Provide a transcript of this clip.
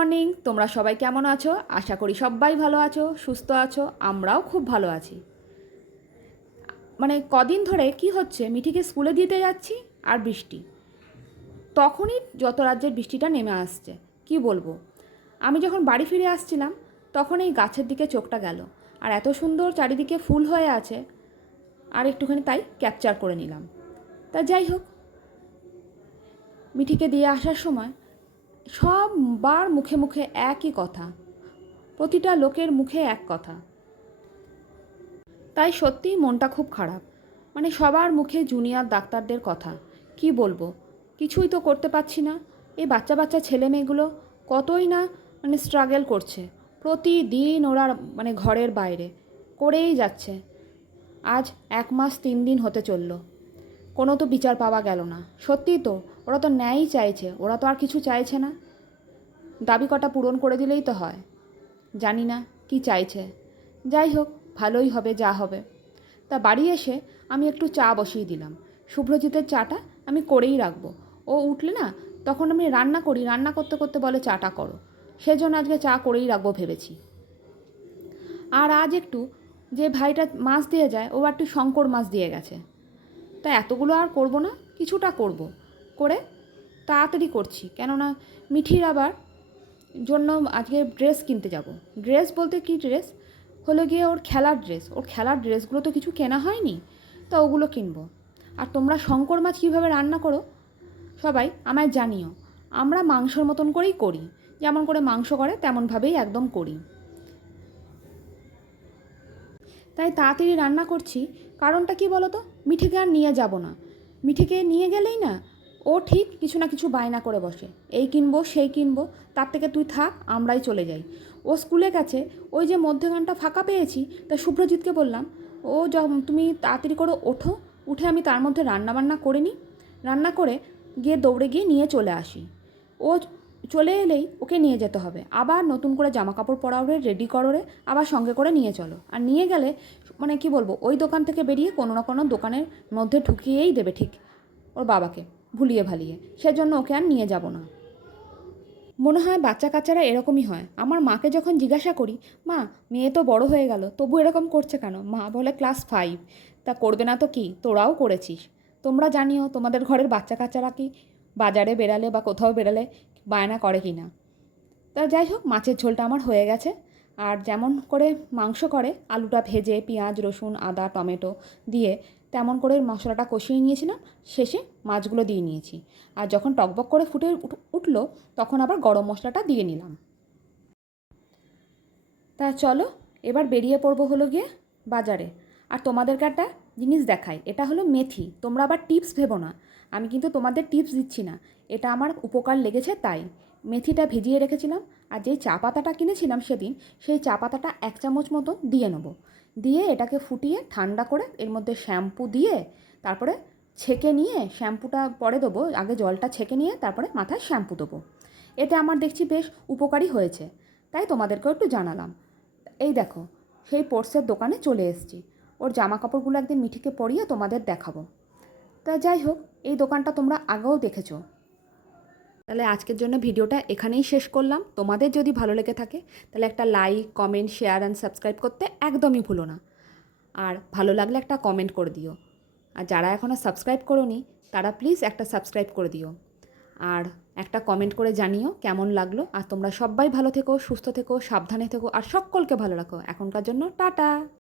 Morning, তোমরা সবাই কেমন আছো? আশা করি সবাই ভালো আছো, সুস্থ আছো। আমরাও খুব ভালো আছি। কদিন ধরে কি হচ্ছে, মিঠিকে স্কুলে দিতে যাচ্ছি আর বৃষ্টি। তখনই যত রাজ্যের বৃষ্টিটা নেমে আসছে, কি বলবো। আমি যখন বাড়ি ফিরে আসছিলাম তখন এই গাছের দিকে চোখটা গেল, আর এত সুন্দর চারিদিকে ফুল হয়ে আছে, আর একটুখানি তাই ক্যাপচার করে নিলাম। তা যাই হোক, মিঠিকে দিয়ে আসার সময় সববার মুখে মুখে একই কথা, প্রতিটা লোকের মুখে এক কথা। তাই সত্যিই মনটা খুব খারাপ। সবার মুখে জুনিয়র ডাক্তারদের কথা। কি বলবো, কিছুই তো করতে পারছি না। এই বাচ্চা বাচ্চা ছেলে মেয়েগুলো কতই না স্ট্রাগল করছে। প্রতিদিন ওরা ঘরের বাইরে করেই যাচ্ছে। আজ 1 মাস 3 দিন হতে চললো, কোনো তো বিচার পাওয়া গেল না। সত্যিই তো, ওরা তো ন্যায়ই চাইছে, ওরা তো আর কিছু চাইছে না। দাবি কটা পূরণ করে দিলেই তো হয়। জানি না কি চাইছে। যাই হোক, ভালোই হবে যা হবে। তা বাড়ি এসে আমি একটু চা বসিয়ে দিলাম। শুভ্রজিতের চাটা আমি করেই রাখবো। ও উঠলে না, তখন আমি রান্না করি, রান্না করতে করতে বলে চাটা করো। সেজন্য আজকে চা করেই রাখবো ভেবেছি। আর আজ একটু, যে ভাইটা মাছ দিয়ে যায়, ও একটু শঙ্কর মাছ দিয়ে গেছে। তা এতগুলো আর করব না, কিছুটা করব। করে তাড়াতাড়ি করছি, কেননা মিঠির আবার জন্য আজকে ড্রেস কিনতে যাব। ড্রেস বলতে কি ড্রেস, হলো গিয়ে ওর খেলার ড্রেস। ওর খেলার ড্রেসগুলো তো কিছু কেনা হয়নি, তা ওগুলো কিনবো। আর তোমরা শঙ্কর মাছ কীভাবে রান্না করো সবাই আমায় জানিও। আমরা মাংসর মতন করেই করি, যেমন করে মাংস করে তেমনভাবেই একদম করি। তাই তাড়াতাড়ি রান্না করছি। কারণটা কি বলো তো, মিঠিকে আর নিয়ে যাব না। মিঠিকে নিয়ে গেলেই না, ও ঠিক কিছু না কিছু বায়না করে বসে, এই কিনবো সেই কিনবো। তার থেকে তুই থাক, আমরাই চলে যাই। ও স্কুলে গেছে, ওই যে মধ্যখানটা ফাঁকা পেয়েছি, তা শুভ্রজিৎকে বললাম, ও তুমি তাড়াতাড়ি করে ওঠো, উঠে আমি তার মধ্যে রান্নাবান্না করে নিই। রান্না করে গিয়ে দৌড়ে গিয়ে নিয়ে চলে আসি। ও চলে এলেই ওকে নিয়ে যেতে হবে, আবার নতুন করে জামা কাপড় পরাবে, রেডি করো, আবার সঙ্গে করে নিয়ে চলো। আর নিয়ে গেলে কি বলবো, ওই দোকান থেকে বেরিয়ে কোনো না কোনো দোকানের মধ্যে ঢুকিয়েই দেবে ঠিক ওর বাবাকে, ভুলিয়ে ভালিয়ে। সেজন্য ওকে আর নিয়ে যাব না। মনে হয় বাচ্চা কাচ্চারা এরকমই হয়। আমার মাকে যখন জিজ্ঞাসা করি, মা মেয়ে তো বড় হয়ে গেল, তবু এরকম করছে কেন? মা বলে ক্লাস 5। তা করবে না তো কি, তোরাও করেছিস। তোমরা জানিও তোমাদের ঘরের বাচ্চা কাচ্চারা কি বাজারে বেরালে বা কোথাও বেরালে বায়না করে কি না। তা যাই হোক, মাছের ঝোলটা আমার হয়ে গেছে। আর যেমন করে মাংস করে, আলুটা ভেজে পেঁয়াজ রসুন আদা টমেটো দিয়ে তেমন করে মশলাটা কষিয়ে নিয়েছিলাম। শেষে মাছগুলো দিয়ে নিয়েছি। আর যখন টকবক করে ফুটে উঠলো, তখন আবার গরম মশলাটা দিয়ে নিলাম। তা চলো, এবার বেরিয়ে পড়বো হলো গিয়ে বাজারে। আর তোমাদেরকে একটা জিনিস দেখাই, এটা হলো মেথি। তোমরা আবার টিপস ভেবো না, আমি কিন্তু তোমাদের টিপস দিচ্ছি না, এটা আমার উপকার লেগেছে তাই। মেথিটা ভিজিয়ে রেখেছিলাম, আর যেই চা পাতাটা কিনেছিলাম সেদিন, সেই চা পাতাটা 1 চামচ মতো দিয়ে নেবো। দিয়ে এটাকে ফুটিয়ে ঠান্ডা করে এর মধ্যে শ্যাম্পু দিয়ে তারপরে ছেঁকে নিয়ে, শ্যাম্পুটা পরে দেবো, আগে জলটা ছেঁকে নিয়ে তারপরে মাথায় শ্যাম্পু দেবো। এতে আমার দেখছি বেশ উপকারী হয়েছে, তাই তোমাদেরকেও একটু জানালাম। এই দেখো, সেই পোর্সের দোকানে চলে এসেছি। ওর জামা কাপড়গুলো একদিন মিঠিকে পরিয়ে তোমাদের দেখাবো। তা যাই হোক, এই দোকানটা তোমরা আগেও দেখেছো। তাহলে আজকের জন্য ভিডিওটা এখানেই শেষ করলাম। তোমাদের যদি ভালো লেগে থাকে তাহলে একটা like comment share and subscribe করতে একদমই ভুলো না। আর ভালো লাগলে একটা কমেন্ট করে দিও। আর যারা এখনও সাবস্ক্রাইব করোনি তারা প্লিজ একটা সাবস্ক্রাইব করে দিও। আর একটা কমেন্ট করে জানিও কেমন লাগলো। আর তোমরা সবাই ভালো থেকো, সুস্থ থেকো, সাবধানে থেকো, আর সকলকে ভালো রাখো। এখনকার জন্য টাটা।